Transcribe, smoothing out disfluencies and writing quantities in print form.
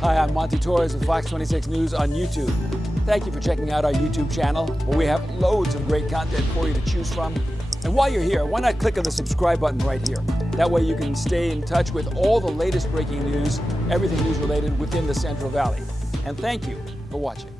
Hi, I'm Monty Torres with Fox 26 News on YouTube. Thank you for checking out our YouTube channel, where we have loads of great content for you to choose from. And while you're here, why not click on the subscribe button right here? That way you can stay in touch with all the latest breaking news, everything news related within the Central Valley. And thank you for watching.